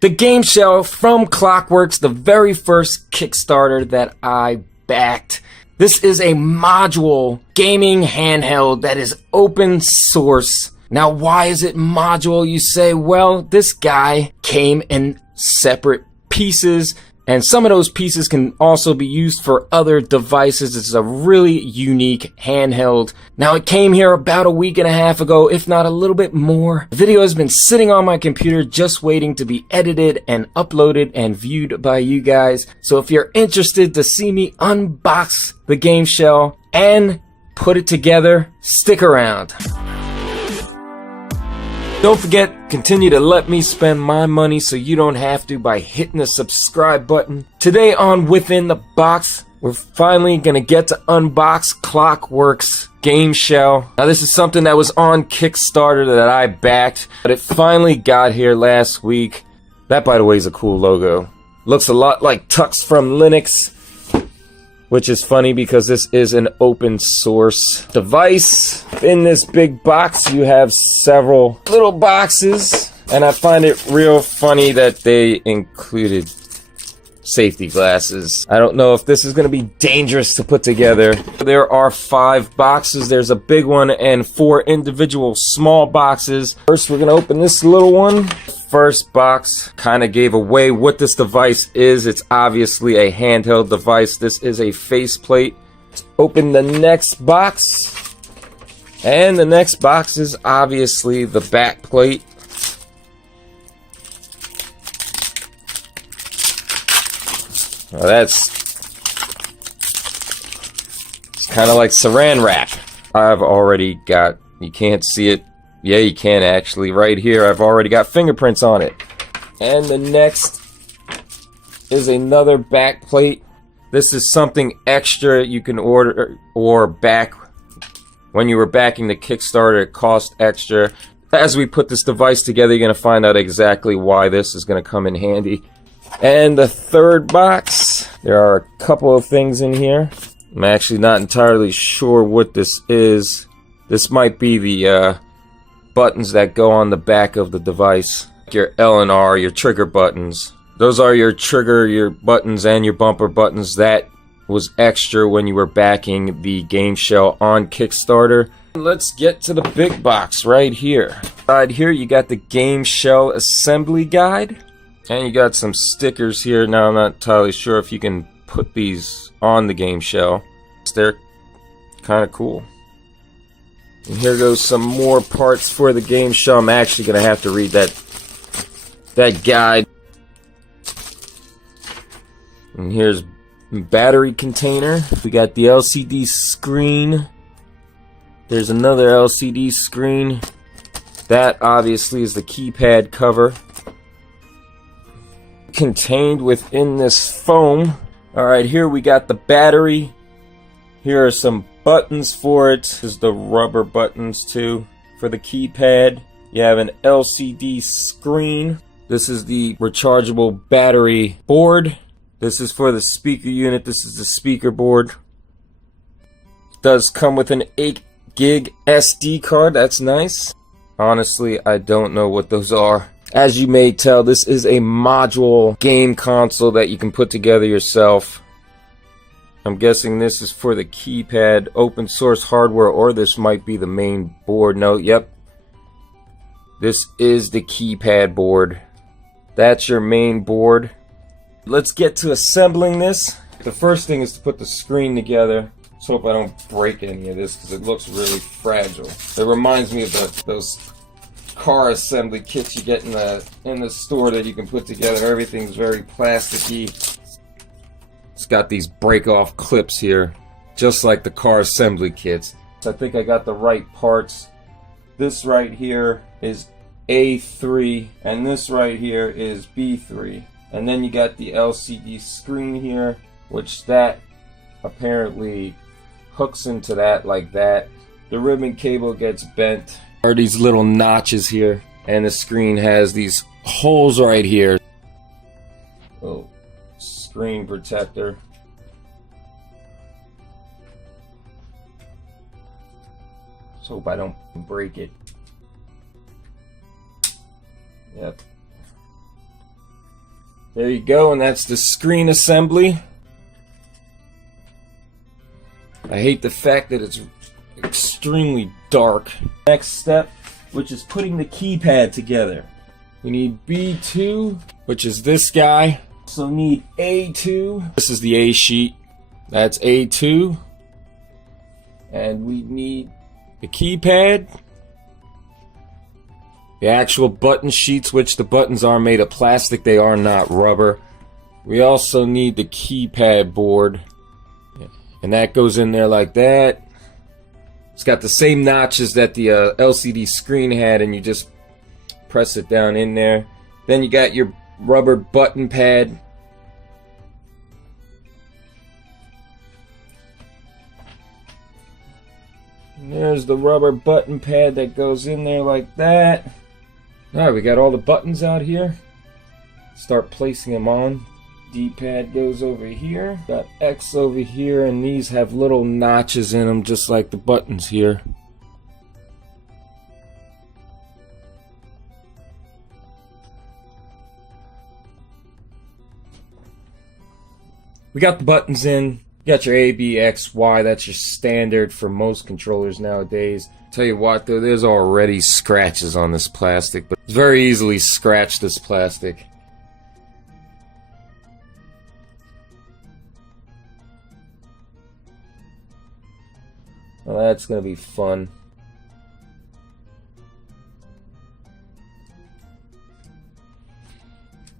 The GameShell from Clockwork's the very first Kickstarter that I backed. This is a module gaming handheld that is open source. Now, why is it module, you say? Well, this guy came in separate pieces, and some of those pieces can also be used for other devices. It's a really unique handheld. Now, it came here about a week and a half ago, if not a little bit more. The video has been sitting on my computer just waiting to be edited and uploaded and viewed by you guys. So if you're interested to see me unbox the GameShell and put it together, stick around. Don't forget, continue to let me spend my money so you don't have to by hitting the subscribe button. Today on Within the Box, we're finally gonna get to unbox Clockwork's GameShell. Now this is something that was on Kickstarter that I backed, but it finally got here last week. That, by the way, is a cool logo. Looks a lot like Tux from Linux, which is funny because this is an open source device. In this big box, you have several little boxes, and I find it real funny that they included safety glasses. I don't know if this is going to be dangerous to put together. There are 5 boxes. There's a big one and 4 individual small boxes. First, we're going to open this little one. First box kind of gave away what this device is. It's obviously a handheld device. This is a faceplate. Open the next box, and the next box is obviously the back plate. Now it's kind of like saran wrap. I've already got, you can't see it. Yeah, you can actually. Right here, I've already got fingerprints on it. And the next is another back plate. This is something extra you can order or back. When you were backing the Kickstarter, it cost extra. As we put this device together, you're going to find out exactly why this is going to come in handy. And the third box, there are a couple of things in here. I'm actually not entirely sure what this is. This might be the buttons that go on the back of the device. Your L and R, your trigger buttons. Those are your trigger, your buttons, and your bumper buttons. That was extra when you were backing the GameShell on Kickstarter. Let's get to the big box right here. Right here, you got the GameShell assembly guide. And you got some stickers here. Now, I'm not entirely sure if you can put these on the GameShell. They're kind of cool. And here goes some more parts for the GameShell. I'm actually going to have to read that guide. And here's battery container. We got the LCD screen. There's another LCD screen. That obviously is the keypad cover. Contained within this foam. Alright, here we got the battery. Here are some buttons for it. There's the rubber buttons too. For the keypad, you have an LCD screen. This is the rechargeable battery board. This is for the speaker unit. This is the speaker board. It does come with an 8 gig SD card. That's nice. Honestly, I don't know what those are. As you may tell, this is a module game console that you can put together yourself. I'm guessing this is for the keypad, open source hardware, or this might be the main board. No, yep. This is the keypad board. That's your main board. Let's get to assembling this. The first thing is to put the screen together. Let's hope I don't break any of this because it looks really fragile. It reminds me of those car assembly kits you get in the store that you can put together. Everything's very plasticky. It's got these break-off clips here, just like the car assembly kits. I think I got the right parts. This right here is A3, and this right here is B3. And then you got the LCD screen here, which that apparently hooks into that like that. The ribbon cable gets bent. There are these little notches here, and the screen has these holes right here. Oh, screen protector. Let's hope I don't break it. Yep. There you go, and that's the screen assembly. I hate the fact that it's extremely dark. Next step, which is putting the keypad together. We need B2, which is this guy. Also need A2. This is the A sheet. That's A2. And we need the keypad. The actual button sheets, which the buttons are made of plastic, they are not rubber. We also need the keypad board. And that goes in there like that. It's got the same notches that the LCD screen had, and you just press it down in there. Then you got your rubber button pad. And there's the rubber button pad that goes in there like that. Alright, we got all the buttons out here. Start placing them on. D-pad goes over here. Got X over here, and these have little notches in them just like the buttons here. We got the buttons in. You got your A, B, X, Y. That's your standard for most controllers nowadays. Tell you what though, there's already scratches on this plastic, but it's very easily scratched, this plastic. Well, that's gonna be fun.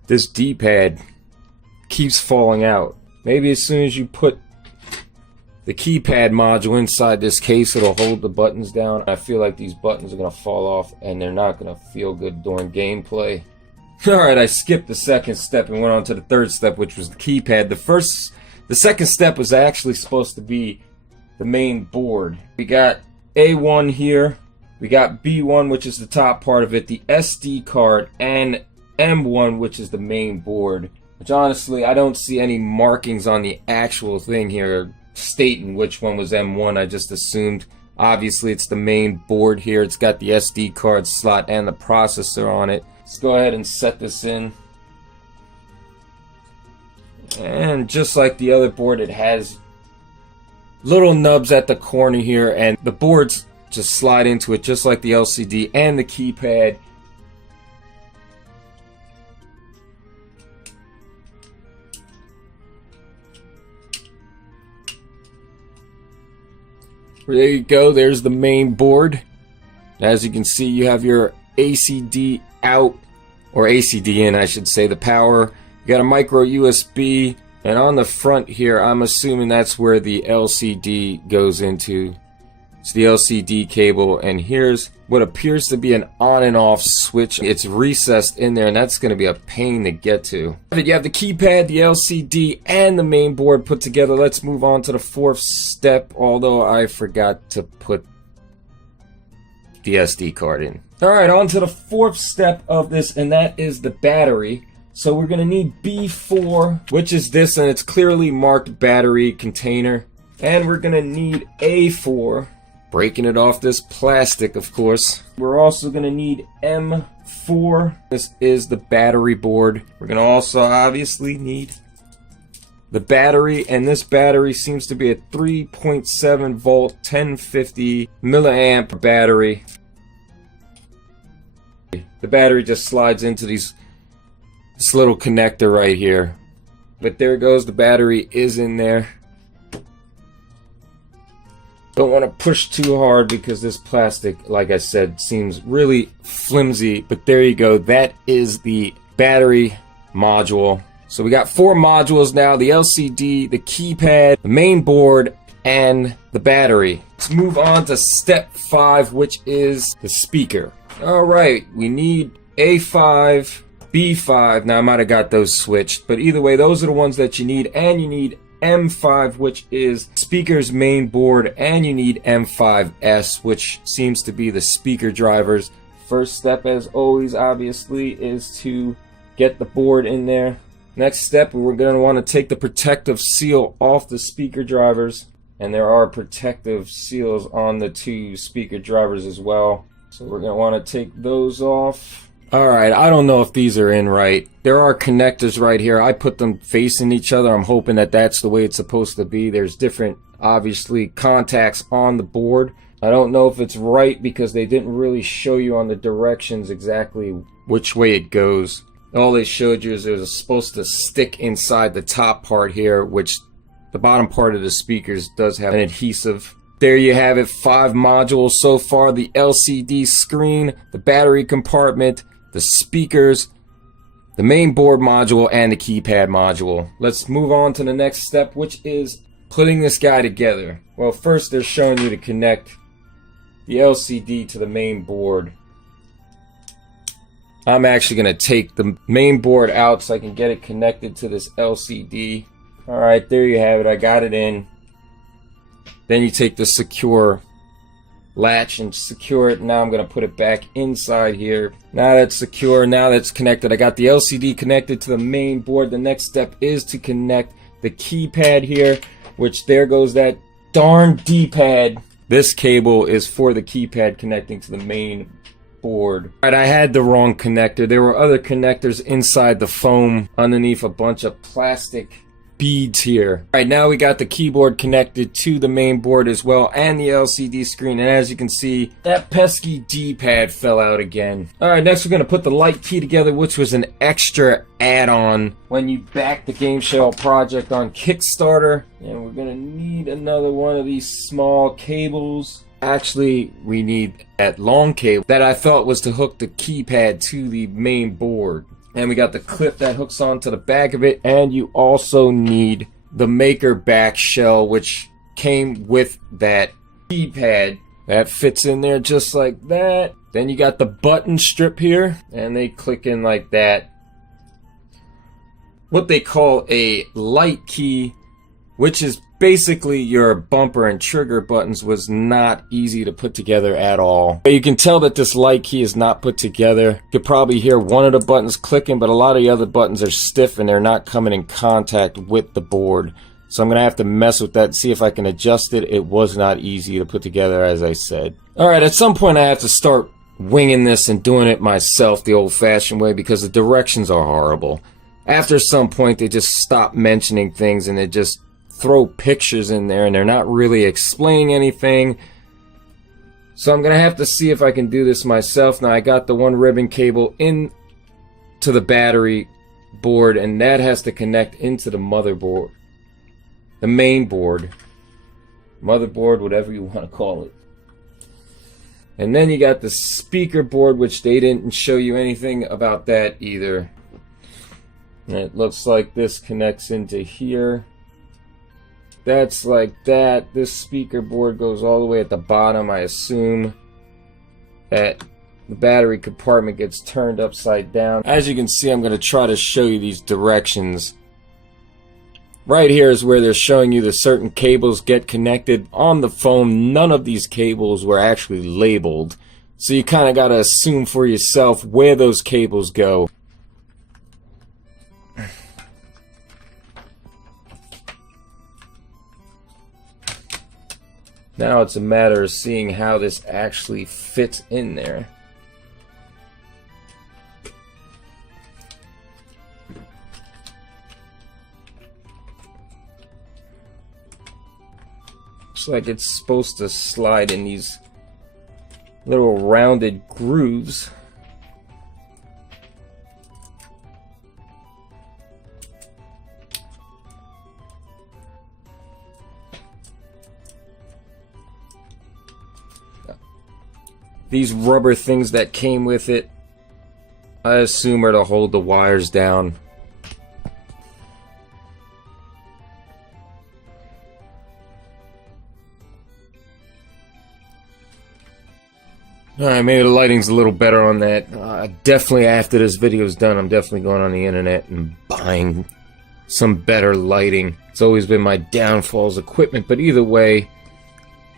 This D-pad keeps falling out. Maybe as soon as you put the keypad module inside this case, it'll hold the buttons down. I feel like these buttons are gonna fall off and they're not gonna feel good during gameplay. Alright, I skipped the second step and went on to the third step, which was the keypad. The second step was actually supposed to be the main board. We got A1 here, we got B1, which is the top part of it, the SD card, and M1, which is the main board. Which honestly, I don't see any markings on the actual thing here stating which one was M1. I just assumed. Obviously, it's the main board here. It's got the SD card slot and the processor on it. Let's go ahead and set this in. And just like the other board, it has little nubs at the corner here, and the boards just slide into it just like the LCD and the keypad. There you go, there's the main board. As you can see, you have your ACD out, or ACD in I should say, the power. You got a micro USB, and on the front here, I'm assuming that's where the LCD goes into. It's the LCD cable, and here's what appears to be an on and off switch. It's recessed in there, and that's going to be a pain to get to. You have the keypad, the LCD, and the main board put together. Let's move on to the fourth step, although I forgot to put the SD card in. Alright, on to the fourth step of this, and that is the battery. So we're going to need B4, which is this, and it's clearly marked battery container. And we're going to need A4. Breaking it off this plastic, of course. We're also going to need M4. This is the battery board. We're going to also obviously need the battery, and this battery seems to be a 3.7 volt 1050 milliamp battery. The battery just slides into this little connector right here. But there it goes, the battery is in there. Don't want to push too hard because this plastic, like I said, seems really flimsy. But there you go. That is the battery module. So we got 4 modules now. The LCD, the keypad, the main board, and the battery. Let's move on to step 5, which is the speaker. Alright, we need A5, B5. Now I might have got those switched. But either way, those are the ones that you need. And you need M5, which is speaker's main board, and you need M5S, which seems to be the speaker drivers. First step, as always, obviously, is to get the board in there. Next step, we're going to want to take the protective seal off the speaker drivers, and there are protective seals on the 2 speaker drivers as well. So we're going to want to take those off. Alright, I don't know if these are in right. There are connectors right here. I put them facing each other. I'm hoping that that's the way it's supposed to be. There's different, obviously, contacts on the board. I don't know if it's right because they didn't really show you on the directions exactly which way it goes. All they showed you is it was supposed to stick inside the top part here, which the bottom part of the speakers does have an adhesive. There you have it, 5 modules so far. The LCD screen, the battery compartment, the speakers, the main board module, and the keypad module. Let's move on to the next step, which is putting this guy together. Well, first they're showing you to connect the LCD to the main board. I'm actually going to take the main board out so I can get it connected to this LCD. Alright, there you have it. I got it in. Then you take the secure latch and secure it. Now I'm going to put it back inside here. Now that's secure. Now that's connected. I got the LCD connected to the main board. The next step is to connect the keypad here, which there goes that darn D-pad. This cable is for the keypad connecting to the main board. Alright, I had the wrong connector. There were other connectors inside the foam underneath a bunch of plastic beads here. Alright, now we got the keyboard connected to the main board as well, and the LCD screen, and as you can see, that pesky D-pad fell out again. Alright, next we're going to put the light key together, which was an extra add-on when you back the GameShell project on Kickstarter, and we're going to need another one of these small cables. Actually, we need that long cable that I thought was to hook the keypad to the main board. And we got the clip that hooks onto the back of it, and you also need the maker back shell, which came with that keypad. That fits in there just like that. Then you got the button strip here, and they click in like that. What they call a light key, which is basically your bumper and trigger buttons, was not easy to put together at all. But you can tell that this light key is not put together. You could probably hear one of the buttons clicking, but a lot of the other buttons are stiff and they're not coming in contact with the board. So I'm going to have to mess with that and see if I can adjust it. It was not easy to put together, as I said. Alright, at some point I have to start winging this and doing it myself the old-fashioned way because the directions are horrible. After some point they just stop mentioning things and they just throw pictures in there and they're not really explaining anything. So I'm gonna have to see if I can do this myself. Now I got the one ribbon cable in to the battery board, and that has to connect into the motherboard, the main board, motherboard, whatever you want to call it. And then you got the speaker board, which they didn't show you anything about that either. And it looks like this connects into here. That's like that. This speaker board goes all the way at the bottom. I assume that the battery compartment gets turned upside down. As you can see, I'm going to try to show you these directions. Right here is where they're showing you the certain cables get connected. On the phone, none of these cables were actually labeled. So you kind of got to assume for yourself where those cables go. Now it's a matter of seeing how this actually fits in there. Looks like it's supposed to slide in these little rounded grooves. These rubber things that came with it, I assume, are to hold the wires down. Alright, maybe the lighting's a little better on that. Definitely after this video's done, I'm definitely going on the internet and buying some better lighting. It's always been my downfalls, equipment, but either way,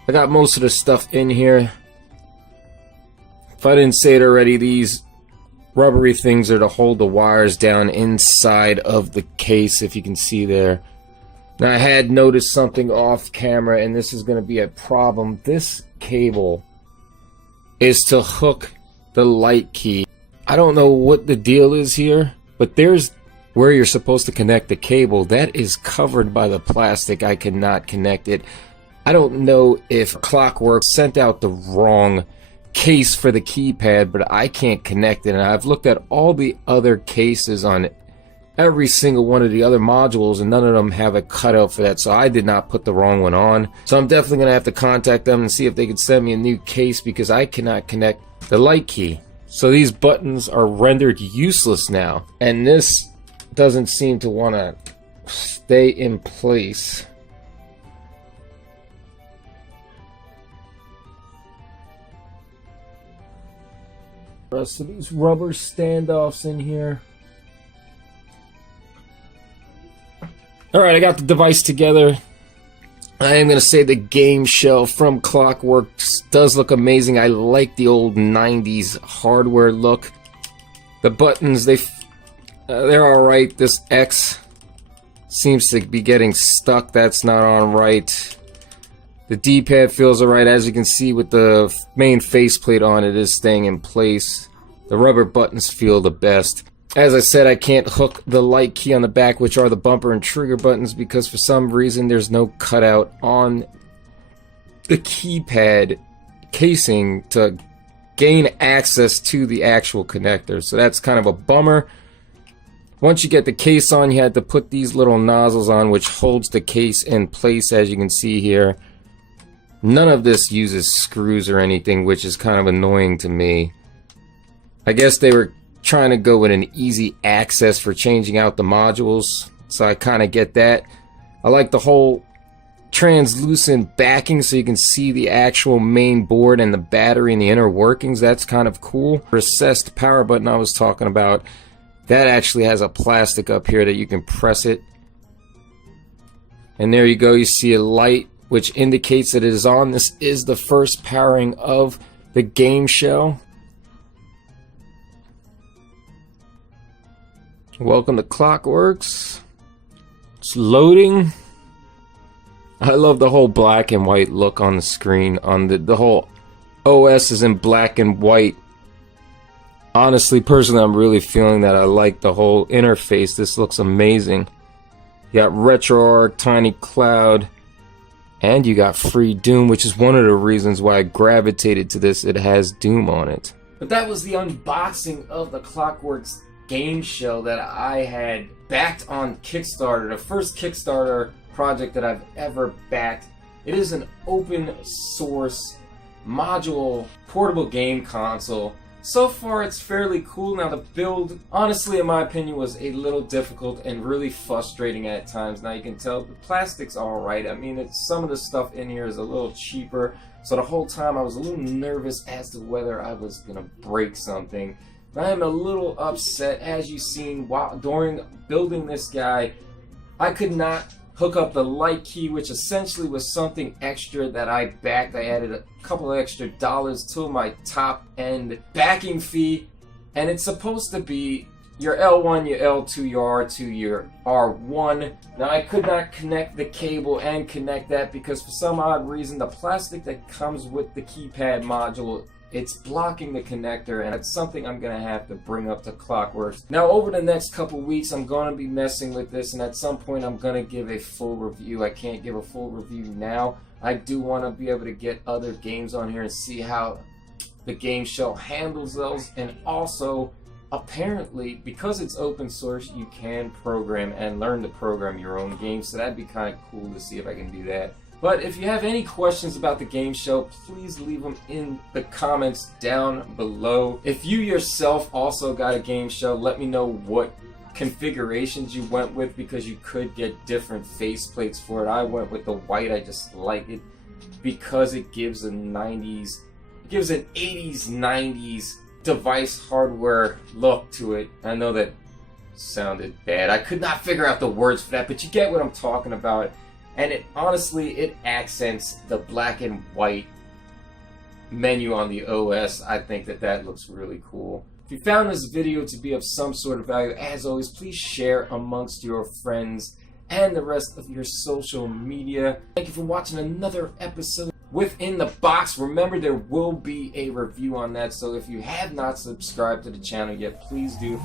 I got most of the stuff in here. If I didn't say it already, these rubbery things are to hold the wires down inside of the case, if you can see there. Now, I had noticed something off camera, and this is going to be a problem. This cable is to hook the light key. I don't know what the deal is here, but there's where you're supposed to connect the cable. That is covered by the plastic. I cannot connect it. I don't know if Clockwork sent out the wrong case for the keypad, but I can't connect it. And I've looked at all the other cases on every single one of the other modules, and none of them have a cutout for that, so I did not put the wrong one on. So I'm definitely going to have to contact them and see if they can send me a new case, because I cannot connect the light key. So these buttons are rendered useless now, and this doesn't seem to want to stay in place. So these rubber standoffs in here. Alright, I got the device together. I am going to say the GameShell from Clockwork does look amazing. I like the old 90s hardware look. The buttons, they're alright. This X seems to be getting stuck. That's not on right. The D-pad feels alright. As you can see with the main faceplate on, it is staying in place. The rubber buttons feel the best. As I said, I can't hook the light key on the back, which are the bumper and trigger buttons, because for some reason there's no cutout on the keypad casing to gain access to the actual connector. So that's kind of a bummer. Once you get the case on, you had to put these little nozzles on, which holds the case in place, as you can see here. None of this uses screws or anything, which is kind of annoying to me. I guess they were trying to go with an easy access for changing out the modules, so I kind of get that. I like the whole translucent backing so you can see the actual main board and the battery and the inner workings. That's kind of cool. Recessed power button I was talking about, that actually has a plastic up here that you can press it, and there you go. You see a light which indicates that it is on. This is the first powering of the GameShell. Welcome to Clockworks. It's loading. I love the whole black and white look on the screen. On the whole OS is in black and white. Honestly, personally, I'm really feeling that. I like the whole interface. This looks amazing. You got RetroArch, Tiny Cloud, and you got free Doom, which is one of the reasons why I gravitated to this. It has Doom on it. But that was the unboxing of the Clockworks GameShell that I had backed on Kickstarter, the first Kickstarter project that I've ever backed. It is an open source module portable game console. So far it's fairly cool. Now the build, honestly in my opinion, was a little difficult and really frustrating at times. Now you can tell the plastic's alright. I mean, some of the stuff in here is a little cheaper, so the whole time I was a little nervous as to whether I was gonna break something. I am a little upset. As you've seen, during building this guy, I could not hook up the light key, which essentially was something extra that I backed. I added a couple of extra dollars to my top end backing fee, and it's supposed to be your L1, your L2, your R2, your R1. Now I could not connect the cable and connect that because for some odd reason the plastic that comes with the keypad module, it's blocking the connector, and it's something I'm going to have to bring up to Clockworks. Now, over the next couple weeks, I'm going to be messing with this, and at some point, I'm going to give a full review. I can't give a full review now. I do want to be able to get other games on here and see how the GameShell handles those, and also, apparently, because it's open source, you can program and learn to program your own games, so that'd be kind of cool to see if I can do that. But if you have any questions about the GameShell, please leave them in the comments down below. If you yourself also got a GameShell, let me know what configurations you went with, because you could get different faceplates for it. I went with the white. I just like it because it gives an 80s, 90s device hardware look to it. I know that sounded bad. I could not figure out the words for that, but you get what I'm talking about. And it honestly, it accents the black and white menu on the OS. I think that looks really cool. If you found this video to be of some sort of value, as always, please share amongst your friends and the rest of your social media. Thank you for watching another episode within the box. Remember, there will be a review on that, so if you have not subscribed to the channel yet, please do.